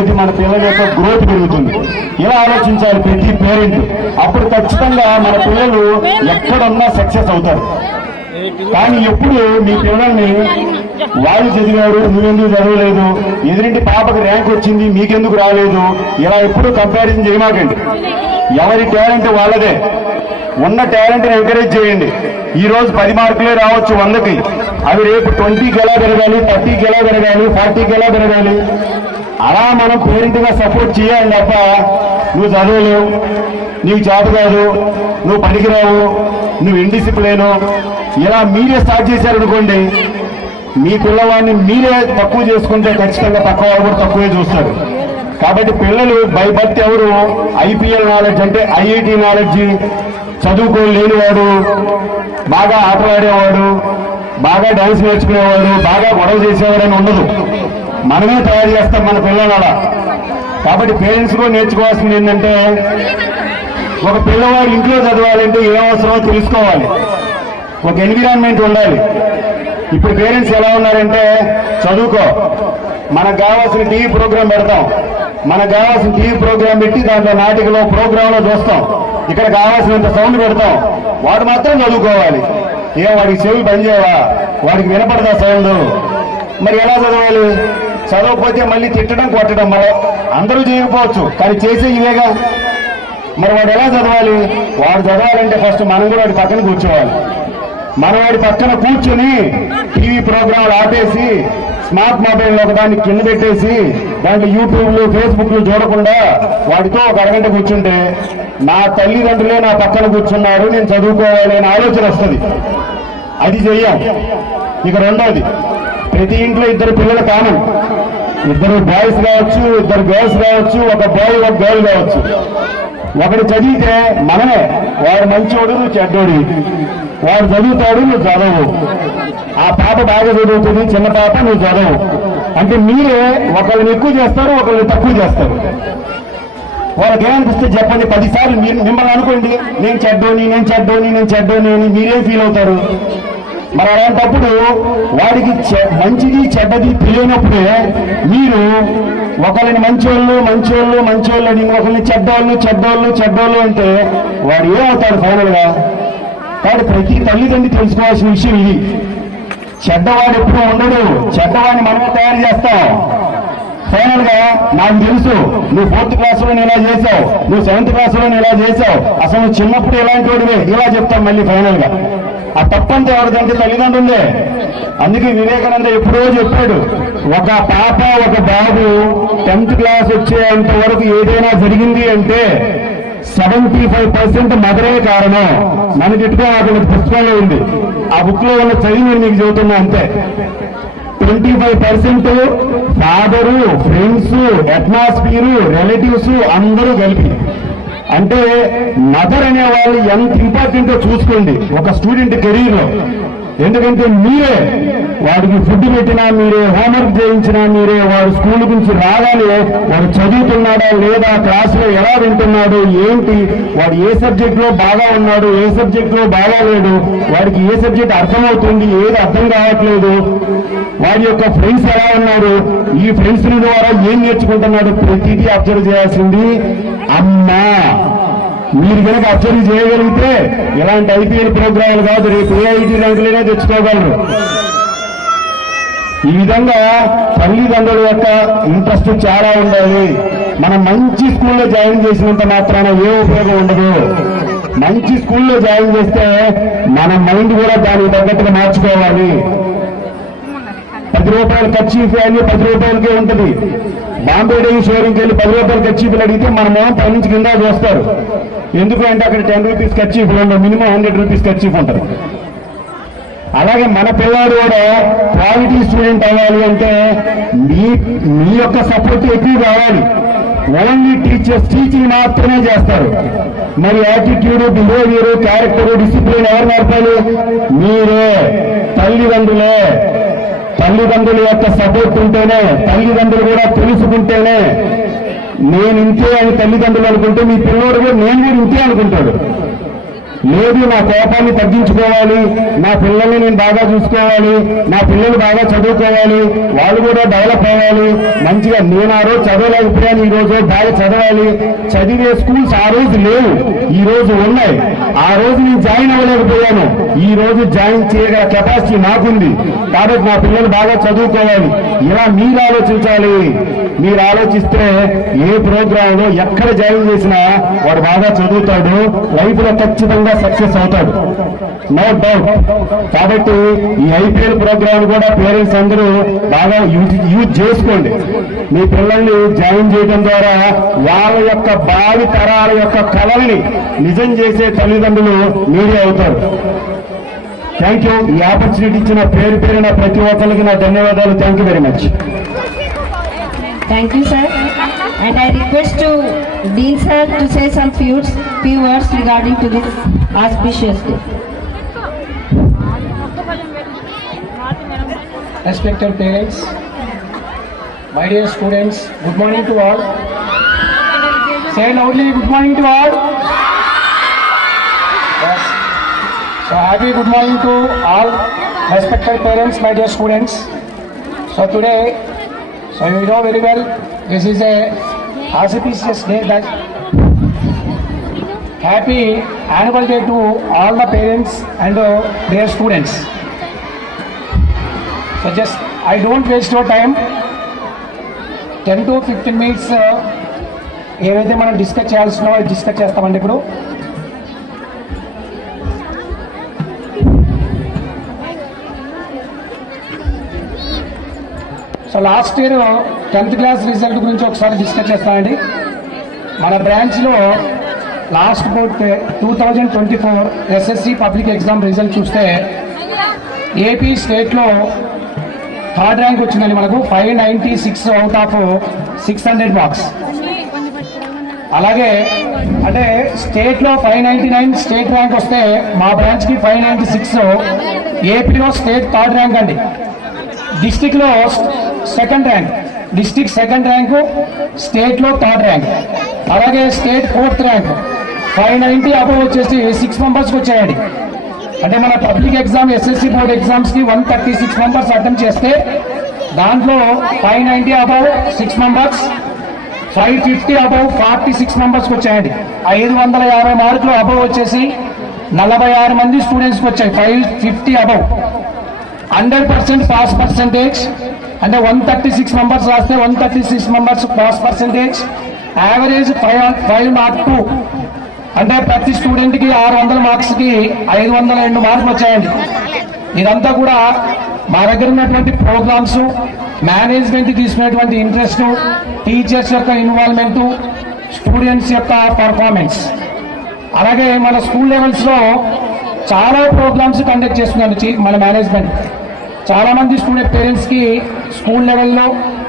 కొద్దీ మన పిల్లల యొక్క గ్రోత్ పెరుగుతుంది. ఇలా ఆలోచించాలి ప్రతి పేరెంట్. అప్పుడు ఖచ్చితంగా మన పిల్లలు ఎక్కడున్నా సక్సెస్ అవుతారు. కానీ ఎప్పుడు మీ పిల్లల్ని వాళ్ళు చదివారు నువ్వెందుకు చదవలేదు, ఎదురింటి పాపకు ర్యాంక్ వచ్చింది మీకెందుకు రాలేదు, ఇలా ఎప్పుడు కంపారిజన్ చేయమాకండి. ఎవరి టాలెంట్ వాళ్ళదే. ఉన్న టాలెంట్ని ఎంకరేజ్ చేయండి. ఈ రోజు 10 మార్కులే రావచ్చు 100కి, అవి రేపు 20కి ఎలా పెరగాలి, 30కి ఎలా పెరగాలి, 40కి ఎలా పెరగాలి. అలా మనం పేరెంట్గా సపోర్ట్ చేయాలి తప్ప నువ్వు చదవలేవు, నీకు చేత కాదు, నువ్వు పనికిరావు, నువ్వు ఇండిసిప్లిన్ ఇలా మీరే స్టార్ట్ చేశారనుకోండి, మీ పిల్లవాడిని మీరే తక్కువ చేసుకుంటే ఖచ్చితంగా పక్క వాళ్ళు కూడా తక్కువే చూస్తారు. కాబట్టి పిల్లలు బై బర్త్ ఎవరు ఐపీఎల్ నాలెడ్జ్ అంటే ఐఐటి నాలెడ్జ్ చదువుకోలేనివాడు, బాగా ఆటలాడేవాడు, బాగా డాన్స్ నేర్చుకునేవాడు, బాగా గొడవ చేసేవాడని ఉండదు. మనమే తయారు చేస్తాం మన పిల్లలు అలా. కాబట్టి పేరెంట్స్ కూడా నేర్చుకోవాల్సింది ఏంటంటే, ఒక పిల్లవాడు ఇంట్లో చదవాలంటే ఏ అవసరమో తెలుసుకోవాలి, ఒక ఎన్విరాన్మెంట్ ఉండాలి. ఇప్పుడు పేరెంట్స్ ఎలా ఉన్నారంటే, చదువుకో, మనకు కావాల్సిన టీవీ ప్రోగ్రాం పెడతాం, మనకు కావాల్సిన టీవీ ప్రోగ్రాం పెట్టి దాంట్లో నాటికలో ప్రోగ్రాంలో చూస్తాం, ఇక్కడ కావాల్సినంత సౌండ్ పెడతాం, వాడు మాత్రం చదువుకోవాలి. వాడికి చెవులు పనిచేయవా, వాడికి వినపడదా సౌండ్? మరి ఎలా చదవాలి? చదవకపోతే మళ్ళీ తిట్టడం కొట్టడం. మరి అందరూ చేయకపోవచ్చు, కానీ చేసే ఇవేగా. మరి వాడు ఎలా చదవాలి? వాడు చదవాలంటే ఫస్ట్ మనం కూడా వాడి పక్కన కూర్చోవాలి. మన వాడి పక్కన కూర్చొని టీవీ ప్రోగ్రాంలు ఆపేసి స్మార్ట్ మొబైల్ ఒకదాన్ని కింద పెట్టేసి దాంట్లో యూట్యూబ్లు ఫేస్బుక్లు చూడకుండా వాడితో ఒక అరగంట కూర్చుంటే, నా తల్లిదండ్రులే నా పక్కన కూర్చున్నారు, నేను చదువుకోవాలి అనే ఆలోచన వస్తుంది. అది చెయ్యం. ఇక రెండోది, ప్రతి ఇంట్లో 2 పిల్లలు కామన్. 2 బాయ్స్ కావచ్చు, 2 గర్ల్స్ కావచ్చు, ఒక బాయ్ ఒక గర్ల్ కావచ్చు. ఒకడు చదివితే మనమే, వాడు మంచోడు నువ్వు చెడ్డోడి, వాడు చదువుతాడు నువ్వు చదవు, ఆ పాప బాగా చదువుతుంది చిన్న పాప నువ్వు చదవు అంటే మీరే ఒకళ్ళని ఎక్కువ చేస్తారు, ఒకళ్ళని తక్కువ చేస్తారు. వాళ్ళకి ఏమనిపిస్తే చెప్పండి, 10 సార్లు మిమ్మల్ని అనుకోండి, నేను చెడ్డోని నేను చెడ్డోని నేను చెడ్డోని అని మీరేం ఫీల్ అవుతారు? మరి అలాంటప్పుడు వాడికి మంచిది చెడ్డది తెలియనప్పుడే మీరు ఒకరిని మంచోళ్ళు మంచోళ్ళు మంచోళ్ళు అని ఒకరిని చెడ్డోళ్ళు చెడ్డోళ్ళు చెడ్డోళ్ళు అంటే వాడు ఏమవుతాడు ఫైనల్ గా? కాబట్టి ప్రతి తల్లిదండ్రి తెలుసుకోవాల్సిన విషయం ఇది. చెడ్డవాడు ఎప్పుడూ ఉండడు, చెడ్డవాడిని మనమే తయారు చేస్తాం. ఫైనల్ గా నాకు తెలుసు, నువ్వు 4th క్లాసులో ఇలా చేసావు, నువ్వు 7th క్లాసులో ఇలా చేసావు, అసలు నువ్వు చిన్నప్పుడు ఎలాంటి వాడివే ఇలా చెప్తాం. మళ్ళీ ఫైనల్ గా ఆ తప్పంతా ఎవరిదంటే తల్లిదండ్రులే. అందుకే వివేకానంద ఎప్పుడో చెప్పాడు, ఒక పాప ఒక బాబు 10th క్లాస్ వచ్చేంత వరకు ఏదైనా జరిగింది అంటే 75% మదరే కారణం. మనకి ఇటుగా అక్కడ పుస్తకంలో ఉంది, ఆ బుక్ లో ఉన్న చదివి మీకు చెబుతున్నా అంతే. 25% ఫాదరు, ఫ్రెండ్స్, అట్మాస్ఫియరు, రిలేటివ్స్ అందరూ కలిపి. అంటే మదర్ అనే వాళ్ళు ఎంత ఇంపార్టెంటో చూసుకోండి ఒక స్టూడెంట్ కెరీర్ లో. ఎందుకంటే మీరే వాడికి ఫుడ్ పెట్టినా మీరే, హోంవర్క్ చేయించినా మీరే, వాడు స్కూల్ నుంచి రాగానే వాడు చదువుతున్నాడా లేదా, క్లాసులో ఎలా వింటున్నాడు ఏంటి, వాడు ఏ సబ్జెక్ట్ లో బాగా ఉన్నాడు ఏ సబ్జెక్ట్ లో బాగా లేడు, వాడికి ఏ సబ్జెక్ట్ అర్థమవుతుంది ఏది అర్థం కావట్లేదు, వాడి యొక్క ఫ్రెండ్స్ ఎలా ఉన్నారు, ఈ ఫ్రెండ్స్ ద్వారా ఏం నేర్చుకుంటున్నాడు, ప్రతిదీ అబ్జర్వ్ చేయాల్సింది అమ్మా. మీరు కనుక అబ్జర్వ్ చేయగలిగితే ఇలాంటి ఐపీఎల్ ప్రోగ్రాంలు కాదు, రేపు ఏఐటీ ర్యాంకులైనా తెచ్చుకోగలరు. ఈ విధంగా తల్లిదండ్రుల యొక్క ఇంట్రెస్ట్ చాలా ఉండాలి. మనం మంచి స్కూల్లో జాయిన్ చేసినంత మాత్రాన ఏ ఉపయోగం ఉండదు. మంచి స్కూల్లో జాయిన్ చేస్తే మన మైండ్ కూడా దానికి తగ్గట్టుగా మార్చుకోవాలి. 10 రూపాయలు కర్చీఫ్ వాల్యూ 10 రూపాయలకే ఉంటుంది. బాంబే డైయింగ్ షోరూమ్కి వెళ్ళి 10 రూపాయలు కర్చీఫ్లు అడిగితే మన మొహం 10 నుంచి కింద చూస్తారు. ఎందుకు అంటే అక్కడ 10 రూపీస్ కర్చీఫ్లు ఉండవు, మినిమం 100 రూపీస్ కర్చీఫ్ ఉంటుంది. అలాగే మన పిల్లాడు కూడా క్వాలిటీ స్టూడెంట్ అవ్వాలి అంటే మీ యొక్క సపోర్ట్ ఎక్కువ కావాలి. ఓన్లీ టీచర్స్ టీచింగ్ మాత్రమే చేస్తారు. మరి యాటిట్యూడ్, బిహేవియర్, క్యారెక్టర్, డిసిప్లిన్ ఎవరు నేర్పాలి? మీరే, తల్లిదండ్రులే. తల్లిదండ్రుల యొక్క సపోర్ట్ ఉంటేనే, తల్లిదండ్రులు కూడా తెలుసుకుంటేనే, నేను ఇంతే అని తల్లిదండ్రులు అనుకుంటే మీ పిల్లోడు కూడా నేను కూడా ఇంతే అనుకుంటాడు. లేదు నా కోపాన్ని తగ్గించుకోవాలి, నా పిల్లల్ని నేను బాగా చూసుకోవాలి, నా పిల్లలు బాగా చదువుకోవాలి, వాళ్ళు కూడా డెవలప్ అవ్వాలి, మంచిగా నేను ఆ రోజు చదవలేకపోయాను, ఈ రోజు బాగా చదవాలి, చదివే స్కూల్స్ ఆ రోజు లేవు, ఈ రోజు ఉన్నాయి. ఆ రోజు నేను జాయిన్ అవ్వలేకపోయాను, ఈ రోజు జాయిన్ చేయగల కెపాసిటీ నాకుంది, కాబట్టి నా పిల్లలు బాగా చదువుకోవాలి. ఇలా మీరు ఆలోచించాలి. మీరు ఆలోచిస్తే ఏ ప్రోగ్రామ్ లో ఎక్కడ జాయిన్ చేసినా వాడు బాగా చదువుతాడు, లైఫ్ లో ఖచ్చితంగా సక్సెస్ అవుతాడు, నో డౌట్. కాబట్టి ఈ ఐపీఎల్ ప్రోగ్రామ్ కూడా పేరెంట్స్ అందరూ బాగా యూజ్ చేసుకోండి. మీ పిల్లల్ని జాయిన్ చేయడం ద్వారా వాళ్ళ యొక్క భావి తరాల యొక్క కలల్ని నిజం చేసే తల్లిదండ్రులు మీరే అవుతారు. Thank you. ఈ ఆపర్చునిటీ ఇచ్చిన పేరున ప్రతి ఒక్కరికి నా ధన్యవాదాలు. Thank you very much. Thank you, sir. And I request to Dean sir to say some few words regarding to this auspicious day. Respected parents, my dear students, good morning to all. Say loudly, good morning to all. Yes. So happy good morning to all respected parents, my dear students. So today, so you know very well, this is a auspicious day. That happy annual day to all the parents and their students. So just I don't waste your time. 10 to 15 minutes ఏవైతే మనం discuss చేయాల్సినో discuss చేస్తామండి ఇప్పుడు. So last year 10th class result గురించి ఒకసారి discuss చేస్తామండి. మన బ్రాంచ్లో last board 2024 SSC public exam result చూస్తే ఏపీ స్టేట్లో 3rd ర్యాంక్ వచ్చిందండి మనకు, 596 అవుట్ ఆఫ్ 600 మార్క్స్. అలాగే అంటే స్టేట్లో 599 స్టేట్ ర్యాంక్ వస్తే మా బ్రాంచ్కి 596, ఏపీలో స్టేట్ 3rd ర్యాంక్ అండి. డిస్టిక్లో 2nd rank, district 2nd rank, స్టేట్లో 3rd ర్యాంక్. అలాగే స్టేట్ 4th ర్యాంక్, 590 అబవ్ వచ్చేసి 6 మెంబర్స్కి వచ్చాయండి. అంటే మన పబ్లిక్ ఎగ్జామ్ ఎస్ఎస్సి బోర్డ్ ఎగ్జామ్స్కి 136 మెంబర్స్ అటెంప్ట్ చేస్తే దాంట్లో 590 అబవ్ 6 మెంబర్స్, 550 అబవ్ 46 మెంబర్స్కి వచ్చాయండి. 550 మార్కులు అబవ్ వచ్చేసి 46 మంది స్టూడెంట్స్కి వచ్చాయి. 550 అబవ్ 100% పాస్ పర్సెంటేజ్. అంటే 136 మెంబర్స్ రాస్తే 136 మెంబర్స్ పాస్ పర్సెంటేజ్. యావరేజ్ 502. అంటే ప్రతి స్టూడెంట్కి 600 మార్క్స్కి 502 మార్కులు వచ్చాయండి. ఇదంతా కూడా మా దగ్గర ఉన్నటువంటి ప్రోగ్రామ్స్, మేనేజ్మెంట్ తీసుకునేటువంటి ఇంట్రెస్ట్, టీచర్స్ యొక్క ఇన్వాల్వ్మెంట్, స్టూడెంట్స్ యొక్క పర్ఫార్మెన్స్. అలాగే మన స్కూల్ లెవెల్స్లో చాలా ప్రోగ్రామ్స్ కండక్ట్ చేస్తున్నాను మన మేనేజ్మెంట్. చాలామంది స్టూడెంట్ పేరెంట్స్కి స్కూల్ లెవెల్లో